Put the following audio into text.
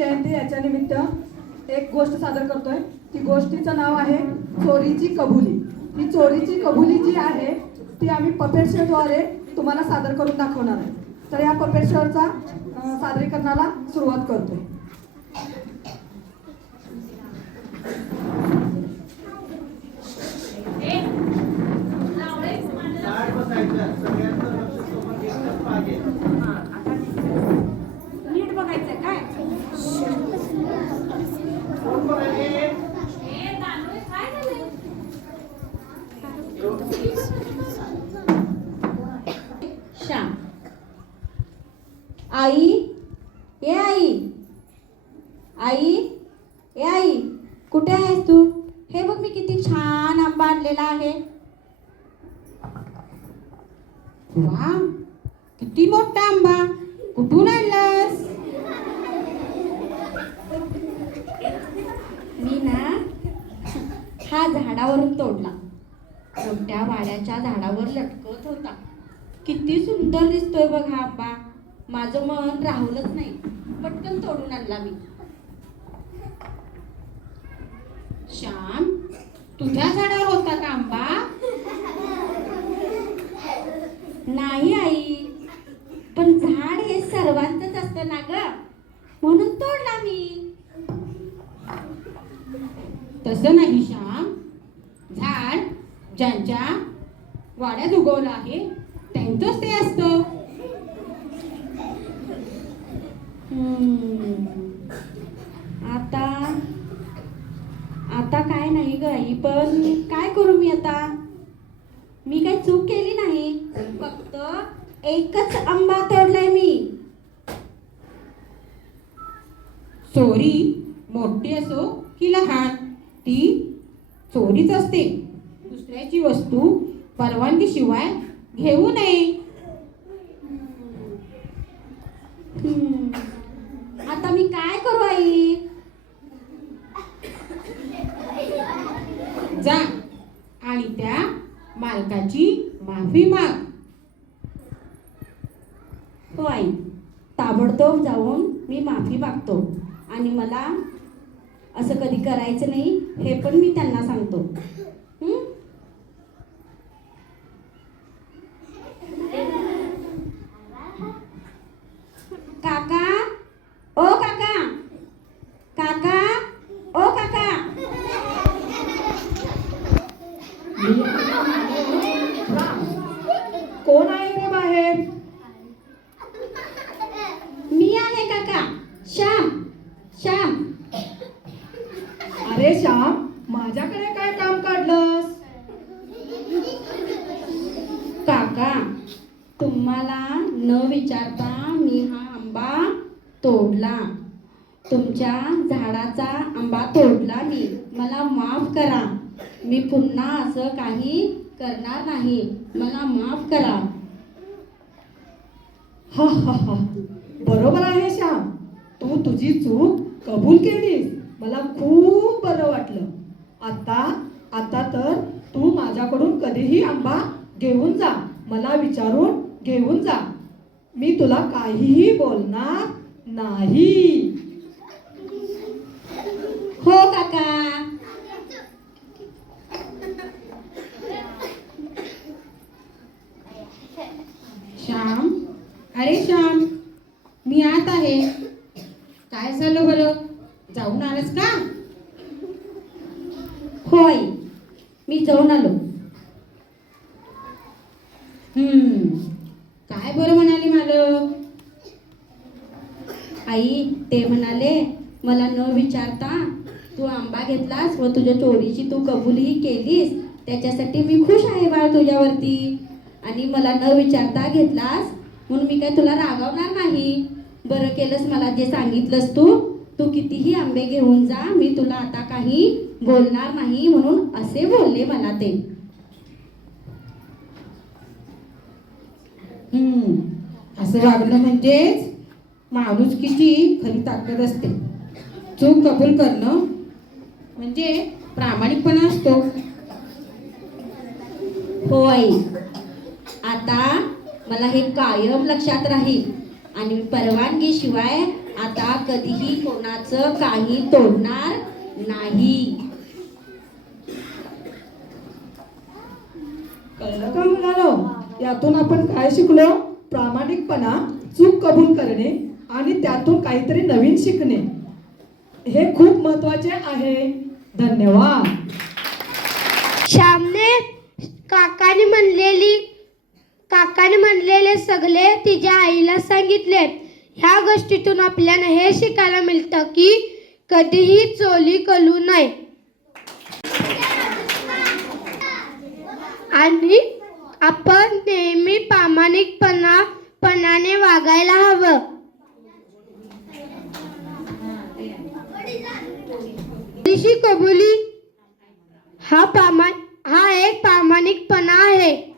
जयंती याच्या निमित्त एक गोष्ट सादर करतोय. ती गोष्टीचं नाव आहे चोरीची कबुली. ही चोरीची कबुली जी आहे ती आम्ही पपेट शोद्वारे तुम्हाला सादर करून दाखवणार आहे. तर या पपेट शोचा सादरीकरणाला सुरुवात करतोय. नीट बघायचं काय? श्याम. आई, ए आई, आई, ए आई, कुठे आहेस तू? हे बघ मी किती छान आंबा आणलेला आहे. वा, किती मोठा आंबा! कुठून आणलास? मी ना हा झाडावरून तोडला. मोठ्या वाड्याच्या झाडावर लटकत होता. किती सुंदर दिसतोय बघ हा आंबा. माझं मन राहुलच नाही, पटकन तोडून आणला मी. श्याम, तुझ्या झाडावर होता का आंबा? नाही आई, पण झाड हे सर्वांचंच असतं ना ग, म्हणून तोडला मी. तसं नाही श्याम, झाड ज्यांच्या वाड्यात उगवलं आहे त्यांचंच ते असतं. आता आता काय नाही ग आई, पण काय करू मी आता? मी काही चूक केली नाही, फक्त एकच आंबा तोडलाय मी. चोरी मोठी असो की लहान, ती चोरीच असते. दुसऱ्याची वस्तू परवानगीशिवाय घेऊ नये. आता मी काय करू आई? जा आणि त्या मालकाची माफी माग. हो आई, ताबडतोब जाऊन मी माफी मागतो आणि मला असं कधी करायचं नाही हे पण मी त्यांना सांगतो. काका, ओ काका, काका, ओ काका. कोण आहे रे बाहेर? मी आहे काका, श्याम. श्याम. अरे श्याम, माझ्याकडे काय काम काढलंस? काका, तुम्हाला न विचारता मी हा आंबा तोडला. तुमच्या झाडाचा आंबा तोडला मी. मला माफ करा. मी पुन्हा असं काही करणार नाही. मला माफ करा. हा हा हा, बरोबर आहे श्याम, तू तुझी चूक कबूल केलीस. मला खूप बरं वाटलं. आता आता तर तू माझ्याकडून कधीही आंबा घेऊन जा. मला विचारून घेऊन जा. मी तुला काहीही बोलणार नाही. हो काका. श्याम, अरे श्याम, मी आत आहे. काय झालं बरं? जाऊन आलास का? होय, मी जाऊन आलो. काय बरं म्हणाले मालक? आई, ते म्हणाले मला न विचारता तू आंबा घेतलास व तुझ्या चोरीची तू कबुलीही केलीस, त्याच्यासाठी मी खुश आहे बाळ तुझ्यावरती. आणि मला न विचारता घेतलास म्हणून मी काय तुला रागावणार नाही. बरं केलंस मला जे सांगितलंस तू. तू कितीही आंबे घेऊन जा, मी तुला आता काही बोलणार नाही म्हणून असे बोलले मला ते. असं वागणं म्हणजेच माणुसकीची खरी ताकद असते. चूक कबूल करणं म्हणजे प्रामाणिकपणा असतो. हो आई, आता मला हे कायम लक्षात राहील आणि परवानगी शिवाय आता आता कधीही कोणाचं काही तोडणार नाही. कळलं का मुलांनो? यातून आपण काय शिकलो? प्रामाणिकपणा, चूक कबूल करणे आणि त्यातून काहीतरी नवीन शिकणे हे खूप महत्वाचे आहे. धन्यवाद. श्यामने काकाने म्हणलेले सगळे तिच्या आईला सांगितले. ह्या गोष्टीतून आपल्याला हे शिकायला मिळतं की कधीही चोली करू नये आणि आपण नेहमी प्रामाणिकपणाने वागायला हवं. कबुली हा एक प्रामाणिकपणा आहे.